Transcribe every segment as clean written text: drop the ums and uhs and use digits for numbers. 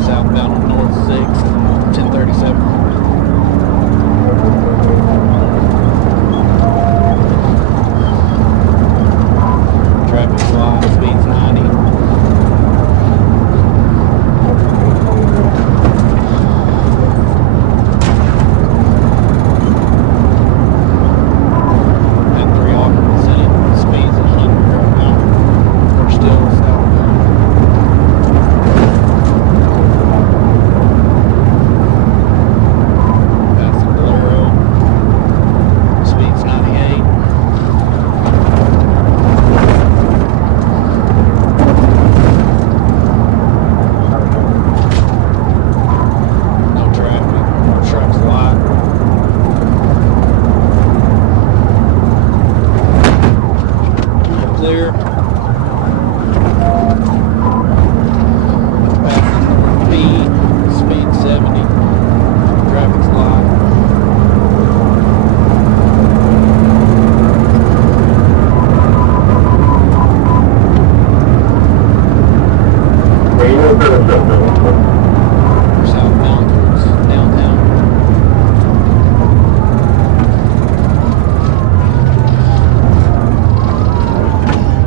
Southbound on North 6, 1037. Traffic's live, speed's 90. Had 3 occupants in it, speed's 100 right now. We're still southbound. Passing Bolero, speed's 98. No traffic. Truck's light. Clear. Passing B, speed 70. Traffic's light. We're southbound towards downtown.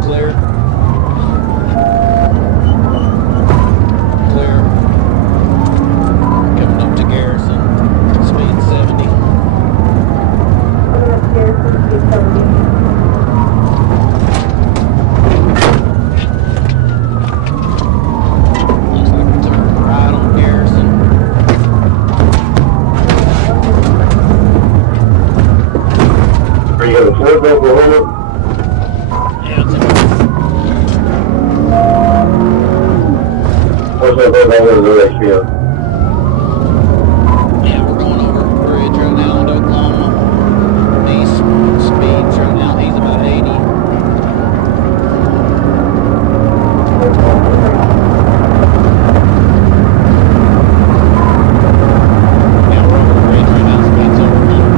Clear. Clear. Coming up to Garrison. Speed 70. Looks like we turned right on Garrison. Are you going to Fort Oklahoma? Yeah, it's What's that over the ratio? yeah, we're going over the bridge right now into Oklahoma. East speeds right now, he's about 80. Yeah, we're over the bridge right now, speeds over 100.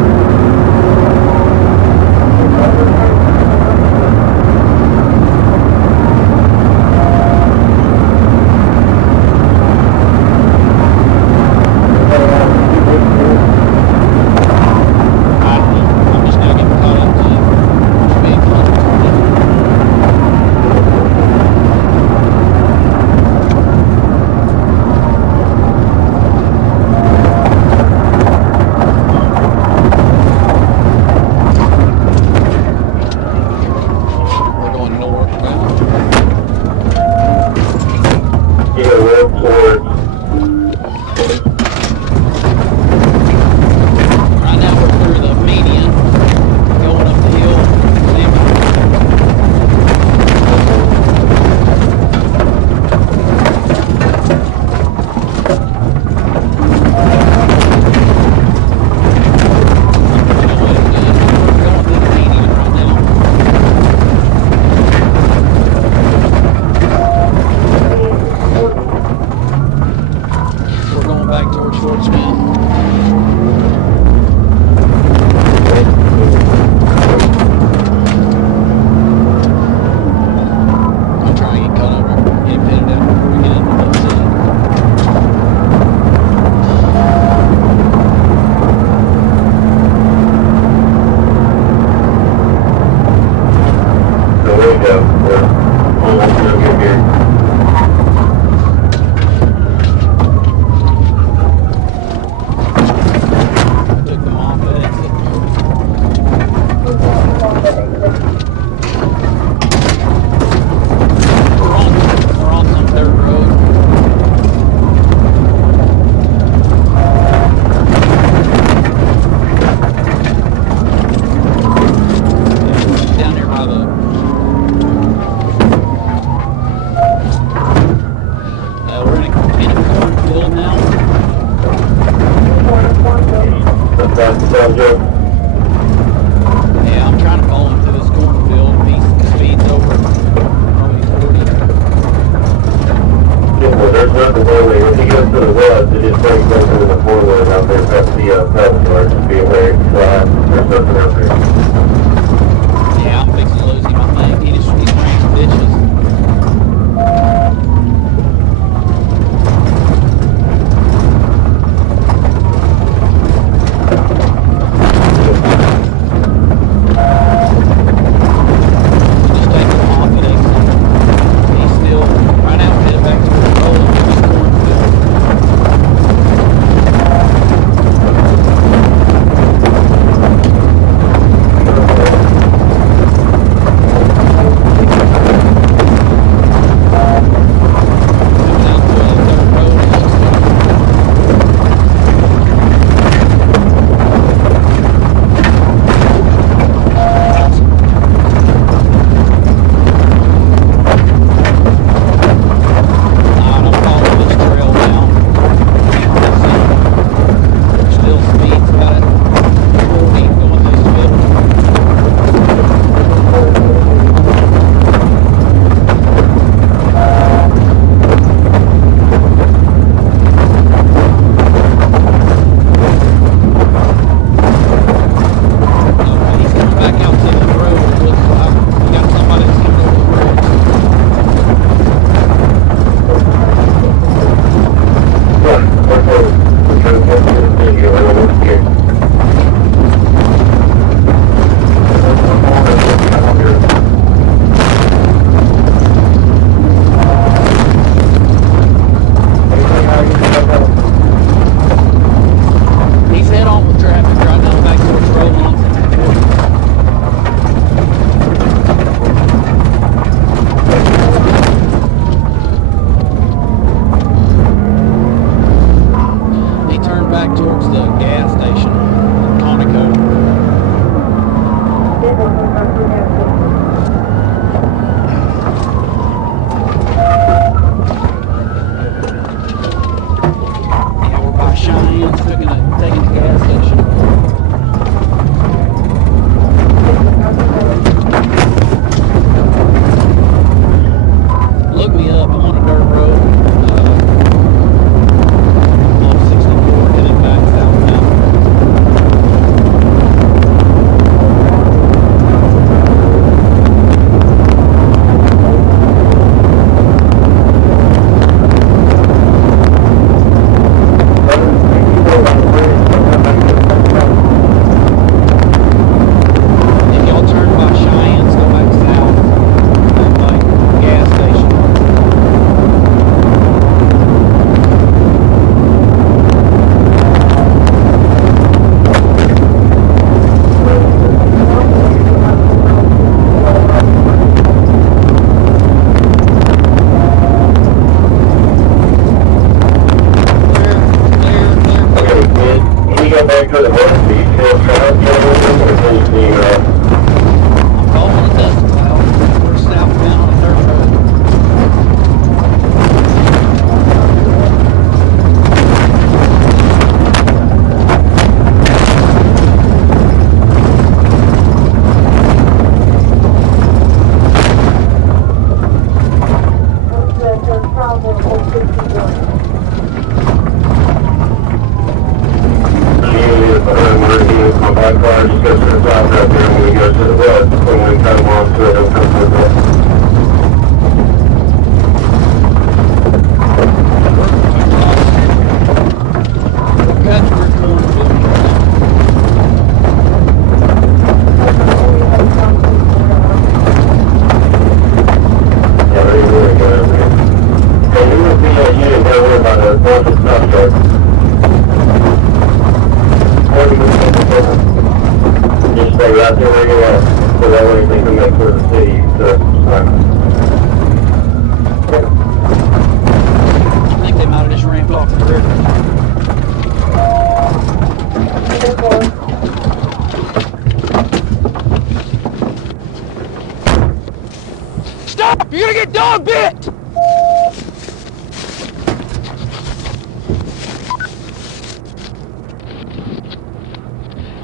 stop! You're gonna get dog bit!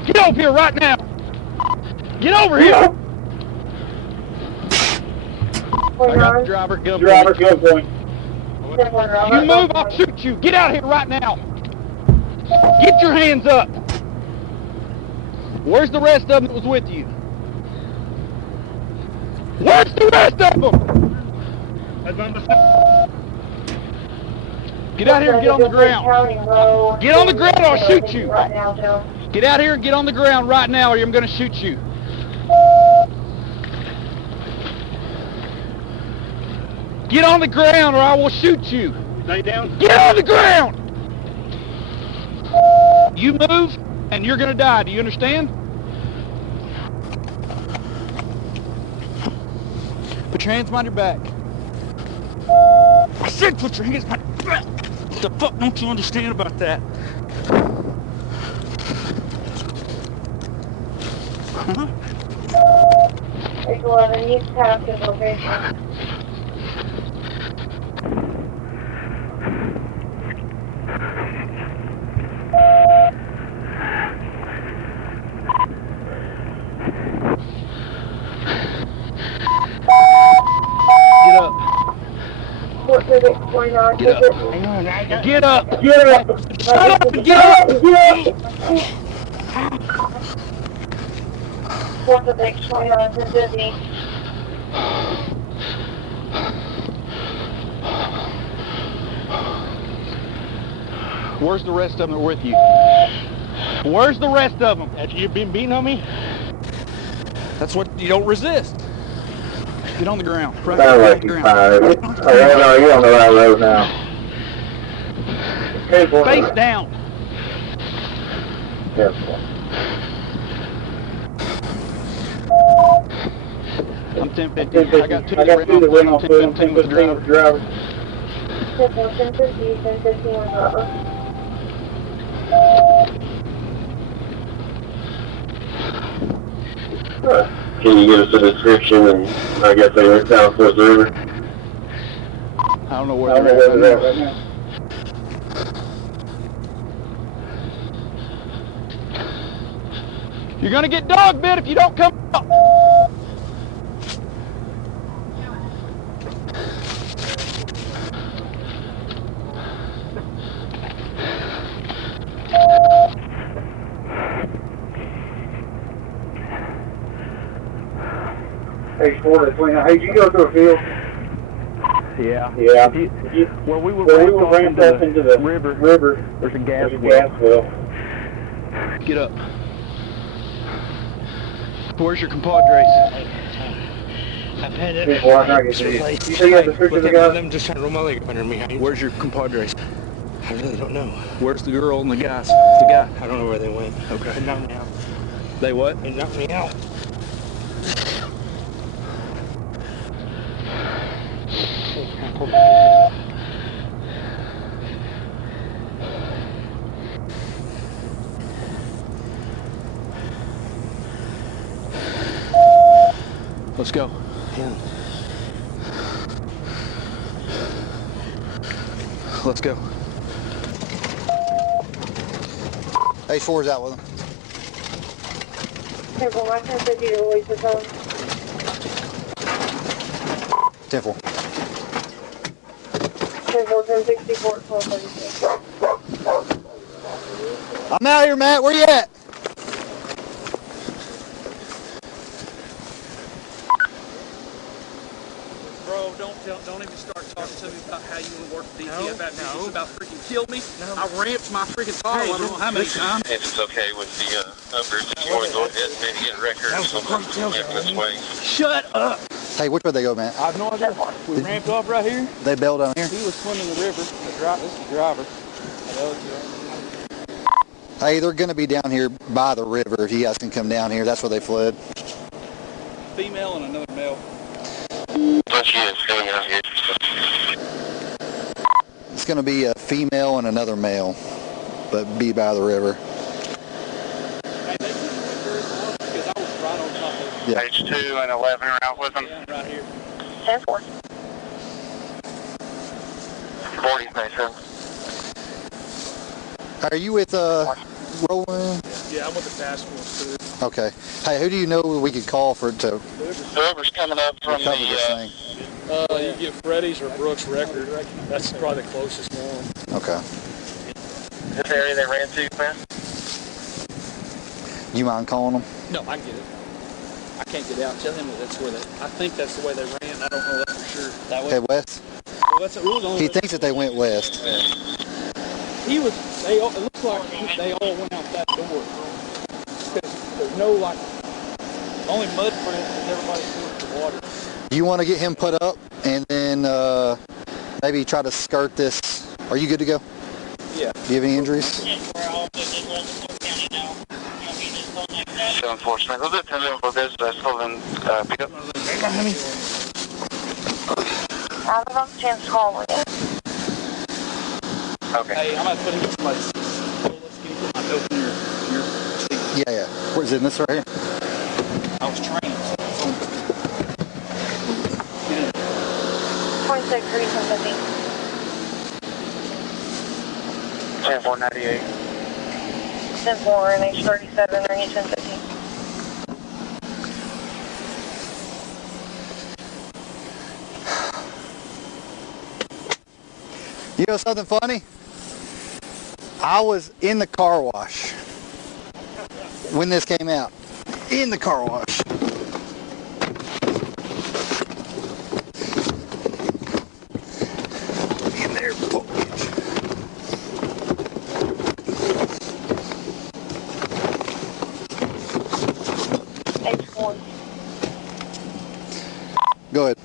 Get over here right now! Get over here! I got the driver at gunpoint. You move, I'll shoot you. Get out here right now. Get your hands up. Where's the rest of them that was with you? Where's the rest of them? Get out here and get on the ground. Get on the ground or I'll shoot you. Get out here and get on the ground right now or I'm going to shoot you. Get on the ground or I will shoot you. Stay down. Get on the ground! You move and you're gonna die. Do you understand? Put your hands behind your back. I said put your hands behind your back. What the fuck don't you understand about that? Huh? 11, you passed the location. Get up. Fort Civic 49. Get up. Get up. Get up! Shut up and get up. Fort Civic 29 to Disney. Where's the rest of them that were with you? Where's the rest of them? After you've been beating on me? That's what you don't resist. Get on the ground. Right, Sound right like on the you're ground. tired. Oh, no, you're on the right road now. Careful. Face down. Careful. I'm 1050. I got two that ran that ran off off foot. foot. I'm 1015 with the driver. 1050, 1051 Bravo. Can you give us a description and I guess they went down towards the river? I don't know I where don't know they're where they're at at right right now. You're gonna get dog bit if you don't come up. Hey, Fort 29. Hey, did you go through a field? Yeah. Yeah. Where we were ramped up into the river. There's a gas There's a well. gas well. Get up. Where's your compadres? I've had it. Before I get to you. You think you have the picture of the guy? I'm just trying to roll my leg up under me. Where's your compadres? I really don't know. Where's the girl and the guys? The guy. I don't know where they went. Okay. They knocked me out. They what? They knocked me out. Let's go. Yeah. Let's go. H4's out with him. Careful, my 1050 to release the phone. 10-4. 1064, 1236. I'm out here, Matt. Where you at? Bro, don't even start talking to me about how you want to work with DT about me. It's about freaking kill me. I ramped my freaking tire. I don't know how many times. If it's okay with the numbers, if you want to go ahead and maybe get records on this way. Shut up. Hey, which way they go, Matt? I have no idea. We ramped off right here. They bailed down here. He was swimming the river. This is the driver. Hey, they're going to be down here by the river. If you guys can come down here, that's where they fled. Female and another male. Bunch of units coming out here. It's going to be a female and another male, but be by the river. Hey, they couldn't have went very far because I was right on top of it. Yeah. Page 2 and 11 are out with them. Yeah, right here. 10-4. 4097. Are you with Roland? Yeah, I'm with the task force too. Okay. Hey, who do you know we could call to Whoever's coming up from recover this the, thing? You get Freddy's or Brooks Record. That's probably the closest one. Okay. this area they ran to, man. You mind calling them? No, I can get it. I can't get out. Tell him that that's where they. I think that's the way they ran. I don't know that for sure. That way. Head west? Well, that's it was only. He thinks that they went west. He was. They. It looks like they all went out that door. Because there's no like. Only mud prints and everybody's towards the water. You want to get him put up and then maybe try to skirt this. Are you good to go? Yeah. Do you have any injuries? 747. Who's attending for this stolen pickup? I have a chance to call again. Okay. Hey, I'm gonna put him in somebody's. Let's get him my note in your seat. Yeah, yeah. Where's it? In this right here? I was trained. 26, 315. 10498. 10-4, NH37, range 1015. You know something funny? I was in the car wash when this came out. In the car wash. In there, foliage. H4. Go ahead.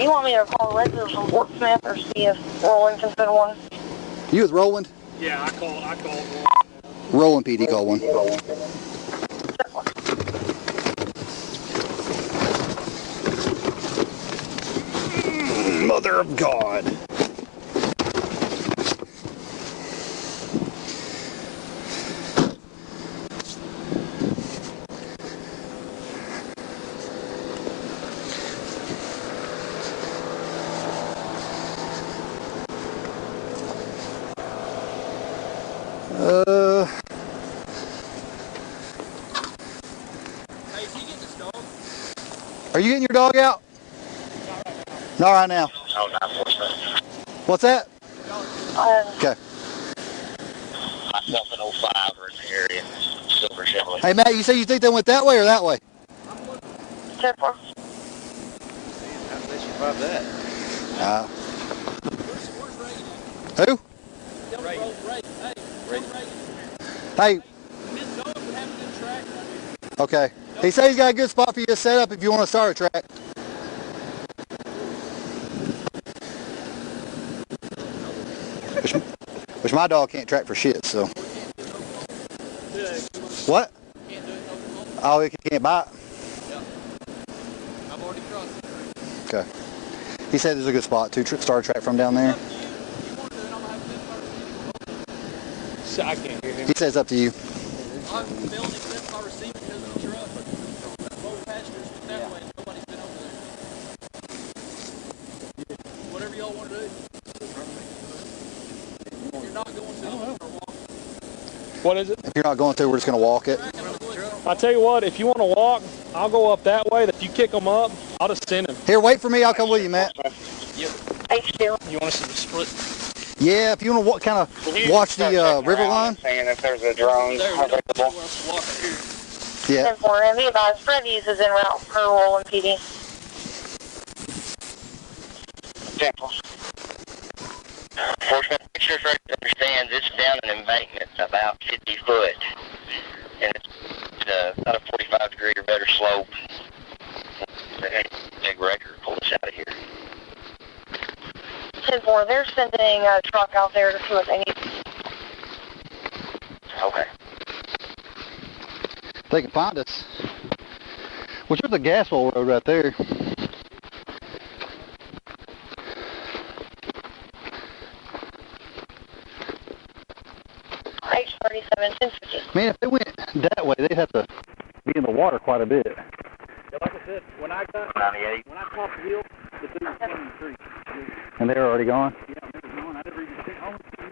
You want me to call residents from Fort Smith or see if Roland can send one? You with Roland? Yeah, I called one. Roland PD called one. Mother of God. Hey, is he getting his dog? Are you getting your dog out? Not right now. Oh, 947. What's that? Okay. Myself and 05 are in the area. Silver Chevrolet. Hey, Matt, you say you think they went that way or that way? 10-4. About that. Who? Hey. Okay. He said he's got a good spot for you to set up if you want to start a track. Which my dog can't track for shit, so. What? Oh, he can't bite? I've already crossed it. Okay. He said there's a good spot to start a track from down there. I can't hear him. He says it's up to you. I'm building except my receiver because of the truck. Both pastures went that way. Nobody's been over there. Whatever y'all want to do. You're not going to or walk. What is it? If you're not going to, we're just going to walk it. I tell you what, if you want to walk, I'll go up that way. If you kick them up, I'll just send them. Here, wait for me. I'll come with you, Matt. H2. You want us to split? Yeah, if you want to kind of watch the river line. Saying if there's a drone available. Yeah. 10-4, and be advised, Freddy's is en route per Roland PD. Examples. Enforcement, make sure everybody understands it's down an embankment about 50 foot. And it's about a 45 degree or better slope. Big record, pull this out of here. 10-4, they're sending a truck out there to see what they need. Okay. They can find us. Well, there's a gas well road right there. H37, 1050. Man, if they went that way, they'd have to be in the water quite a bit. Like I said, when I got 98. top of the hill, but they were in the tree. And they were already gone? Yeah, they were gone. I never even seen all of them.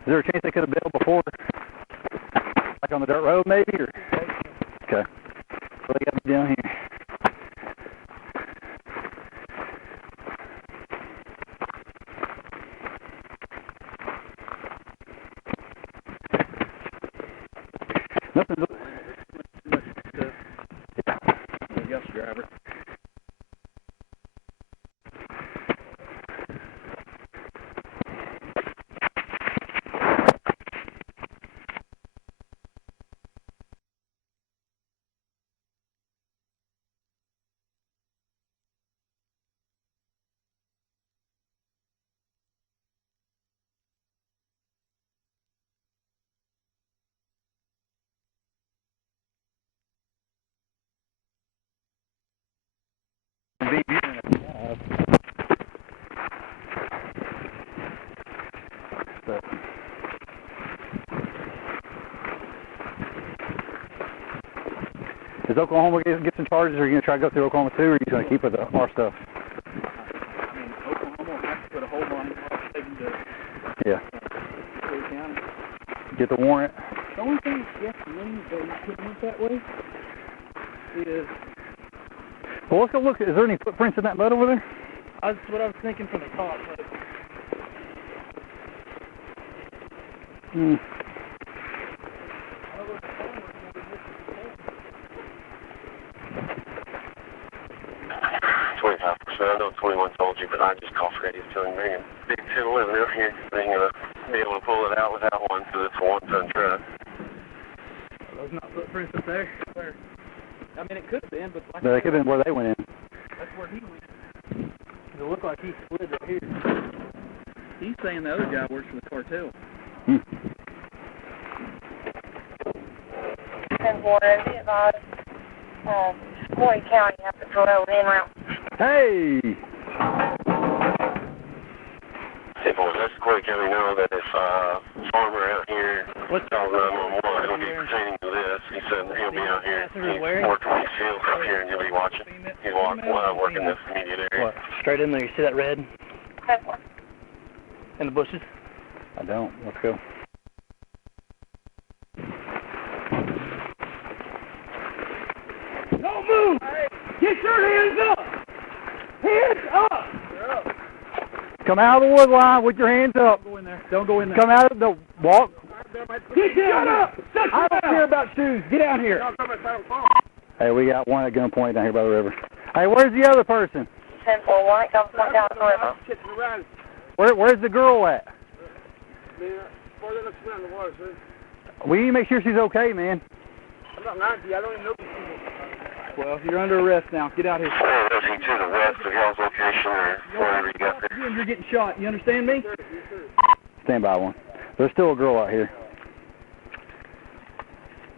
Is there a chance they could have bailed before? Like on the dirt road, maybe? Or? Okay. Well, they got me down here. Nothing. Yes, driver. But is Oklahoma going to get some charges, or are you going to try to go through Oklahoma too, or are you going to keep with our stuff? I mean, Oklahoma will have to put a hold on him. Take him to Yeah. Floyd County. Get the warrant. The only thing that gets me that he couldn't went that way is, Well, let's go look. Is there any footprints in that mud over there? that's what I was thinking from the top. But Hmm. 25%. I know 21 told you, but I just called Freddie to tell him bring a big 1011 out here. They're going to be able to pull it out without one because it's a 1-ton truck. are those not footprints up there? Where? I mean, it could have been, but like But they could have been where they went in. that's where he went. It looked like he slid right here. He's saying the other guy works for the cartel. Hmm. 10-4, be advised, Floyd County has to throw out in route. Hey! Hey, boys, let's Clay County know that if Farmer out here calls 911, it'll be pertaining to this. He said he'll be out here. He's working these fields up here, and he'll be watching. He's working this immediate area. What? Straight in there. You see that red 10-4. in the bushes? I don't. Let's go. Don't move! Get your hands up! Hands up! Come out of the wood line with your hands up. Don't go in there. Don't go in there. Come out of the walk. Get down! Shut up! I don't care about shoes. Get out here. Hey, we got one at gunpoint down here by the river. Hey, where's the other person? 10-4, white, comes point down the river. Where's the girl at? We need to make sure she's okay, man. Well, you're under arrest now. Get out here. Looking to the west of y'all's location or wherever you got there. You're getting shot. You understand me? Stand by one. There's still a girl out here.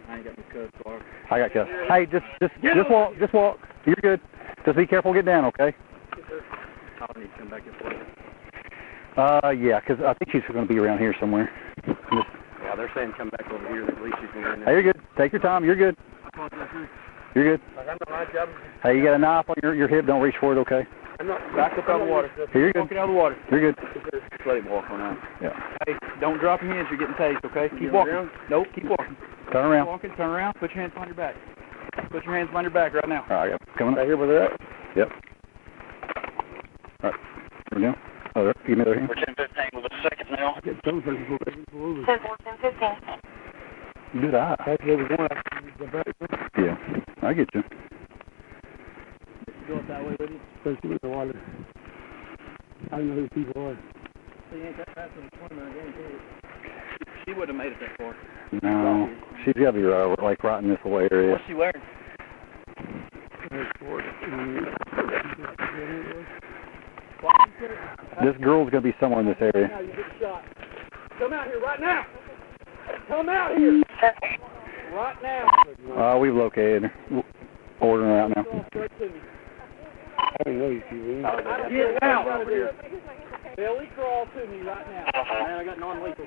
I ain't got no cuffs, Clark. I got cuffs. Hey, just walk. Just walk. You're good. Just be careful. Get down, okay? I'll need to come back and forth. Yeah, 'cause I think she's going to be around here somewhere. Yeah, they're saying come back over here. At least she's going to Hey, you're good. Take your time. You're good. You're good. Hey, you got a knife on your hip. Don't reach for it, okay? Back up out of the water. Here, you're good. Walking out of the water. You're good. Let him walk on out. Yeah. Hey, don't drop your hands. You're getting tased, okay? Keep walking. Nope, keep walking. Turn Keep around. walking. Turn around. Put your hands behind your back. Put your hands behind your back right now. All right, I got coming up. Right here where they're at? Yep. All right. We're down. Oh, there. Give me their hand. We're 10-15 with a second now. 10-4, 10-15. Good eye. Yeah. I get you. Go up that way with you. Especially with the water. I don't know who the people are. So you ain't that fast in the swimmer, I guarantee you. She wouldn't have made it that far. No. She's got to be right in this little area. What's she wearing? This girl's going to be somewhere in this area. Now you get shot. Come out here right now. Come out here. Right now. We've located her. Ordering her out now. I don't know these people. Get out. Belly crawl to me right now. Man, I got non-lethal.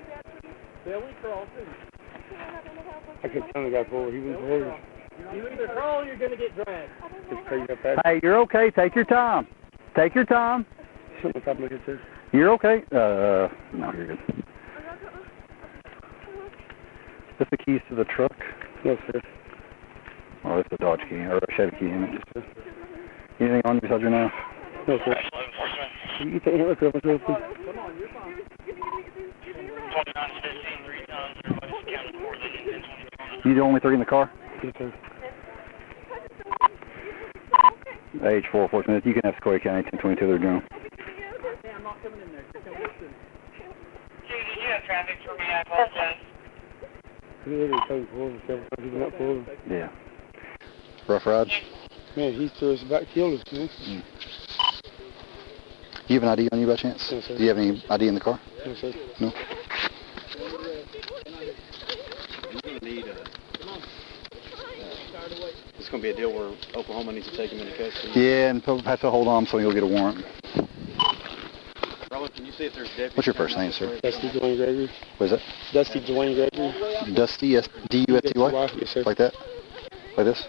I couldn't tell the guy forward. He went forward. You either crawl or you're going to get dragged. Just crazy up that. Hey, you're okay. Take your time. Take your time. Something top of my head, sir. You're okay. No, you're good. Is this the keys to the truck? No, sir. Oh, it's a Dodge key or a Chevy key in it. Anything on you besides your name? No, sir. You take him. Let's go. You the only three in the car? Yes, sir. Age 4, 14 minutes. You can have Sequoia County 1022. They're doing. I'm not coming in there. You're coming in. Did you have traffic for me? I apologize. He literally told forward several times. He went up forward. Yeah. Rough ride? Man, he threw us back, killed us, man. You have an ID on you by chance? No, sir. Do you have any ID in the car? No, sir. No. It's going to be a deal where Oklahoma needs to take him into custody. Yeah, and Pope has to hold on so he'll get a warrant. Robert, can you see if there's deputies? What's your first name, sir? Dusty Dwayne Gregory. What is that? Dusty Dwayne Gregory. Dusty, D-U-S-T-Y? Yes, sir. Like that? Like this?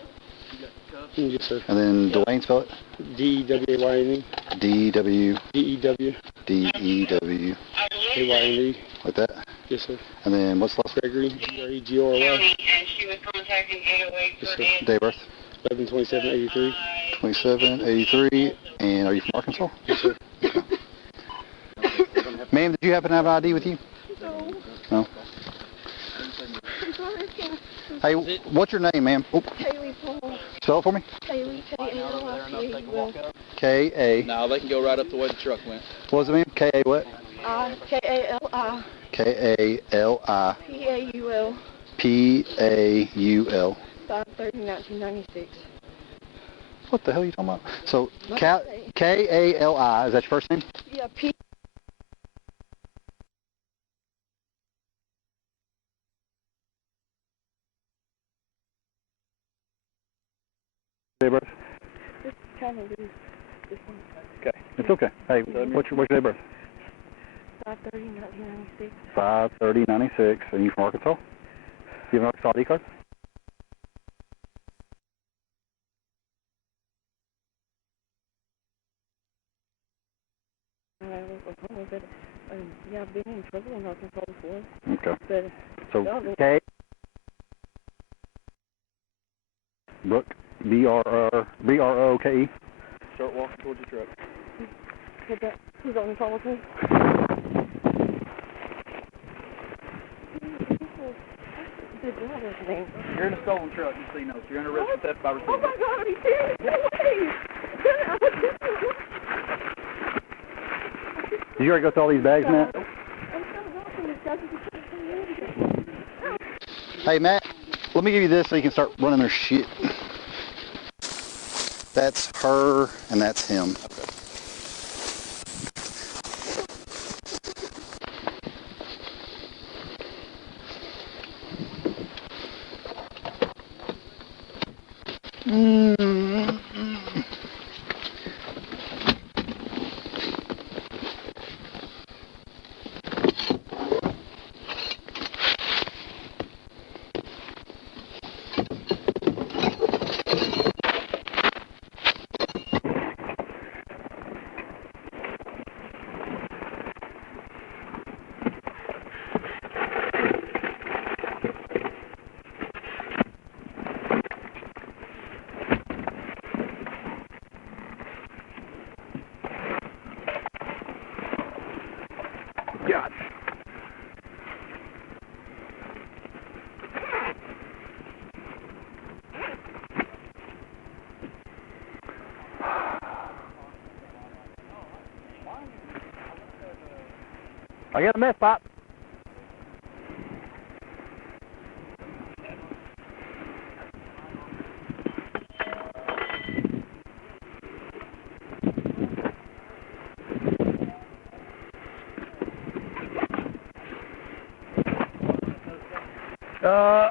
Yes, sir. And then Dwayne, spell it? D-E-W-A-Y-N-E. D-W. D-E-W. D-E-W. A-Y-N-E. Like that? Yes, sir. And then what's the last Gregory. G-R-E-G-O-R-Y. And she was contacting 808 Yes, for sir. Dan. day of birth? 11/27/83. 2783. And are you from Arkansas? Yes, sir. Ma'am, did you happen to have an ID with you? No. Hey, what's your name, ma'am? Oh, Kaylee Paul. spell it for me. Kaylee, K-A-L-I-P-A-U-L. K-A. No, they can go right up the way the truck went. What was it, ma'am? K-A what? K-A-L-I. K-A-L-I. P-A-U-L. P-A-U-L. 5/30/1996. What the hell are you talking about? So, K-A-L-I, is that your first name? Yeah, P. Day of birth? This is kind of loose. This one. Okay. It's okay. Hey, what's your day of birth? 5/30/1996. 5/30/96. And you from Arkansas? You have an Arkansas ID card? But, yeah, I've been in trouble in Arkansas before. Okay. But, So, K. Brooke, B-R-O-K-E. Start walking towards the truck. who's on the call with me? The driver's name. You're in a stolen truck, just so you know. So you're under arrest for theft by Oh receiving. my God, are you serious? No way! Did you already go through all these bags, Matt? Hey, Matt, let me give you this so you can start running their shit. That's her, and that's him. God. I got a meth pipe.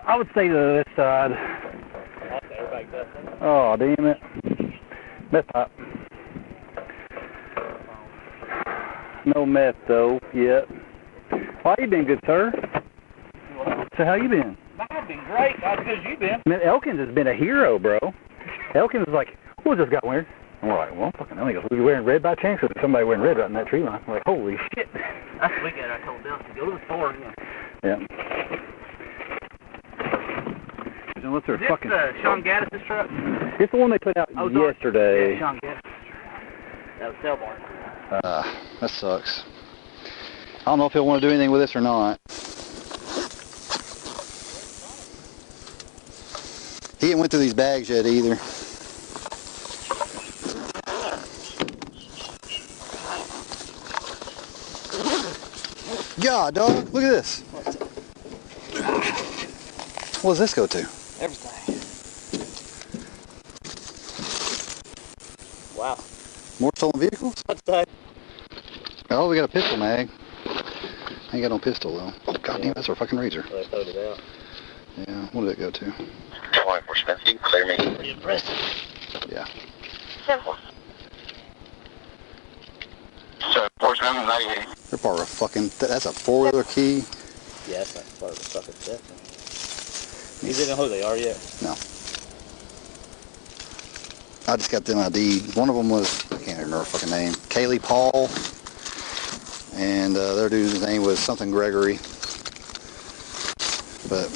I would say to this side. Oh, damn it. Meth pipe. No meth, though, yet. Why you been good, sir? So how you been? I've been great. Not as good as you been. Man, Elkins has been a hero, bro. Elkins is like, what was this guy wearing? And we're like, well, fucking hell. He goes, were you wearing red by chance? Because somebody wearing red right in that tree line. We're like, holy shit. That's the weekend I told Bill to go to the store again. Yeah. And what's their fucking... Sean Gaddis' truck? It's the one they put out yesterday. Yeah, Sean Gaddis' truck. That was Selborn. That sucks. I don't know if he'll want to do anything with this or not. He ain't went through these bags yet either. God, dog, look at this. What does this go to? Everything. Wow. More stolen vehicles? What's that? Oh, we got a pistol mag. Ain't got no pistol though. Oh, God damn, that's our fucking Razor. They throwed it out. Yeah, what did it go to? 24 Smith, you can clear me. Pretty impressive. Yeah. Simple. So, 4 Smith, 98. They're part of a fucking, that's a four-wheeler key. Yes, that's part of the fucking set. You didn't know who they are yet? No. I just got them ID'd. One of them was, I can't remember her fucking name, Kaylee Paul. And their dude's name was something Gregory. But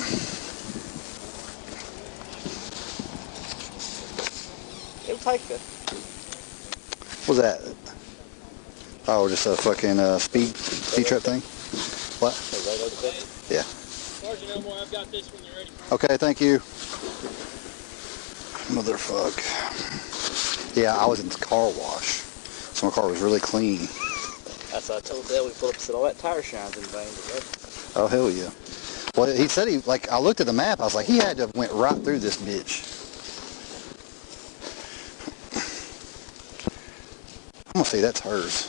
It'll take it. what was that? Oh, just a fucking speed trap thing? What? Yeah. Sergeant Elmore, I've got this when you're ready. Okay, thank you. Motherfuck. Yeah, I was in the car wash. So my car was really clean. That's what I told Dale. We pulled up and said, all that tire shines in vain today. Oh, hell yeah. Well, he said he, like, I looked at the map, I was like, he had to have went right through this bitch. I'm gonna say that's hers.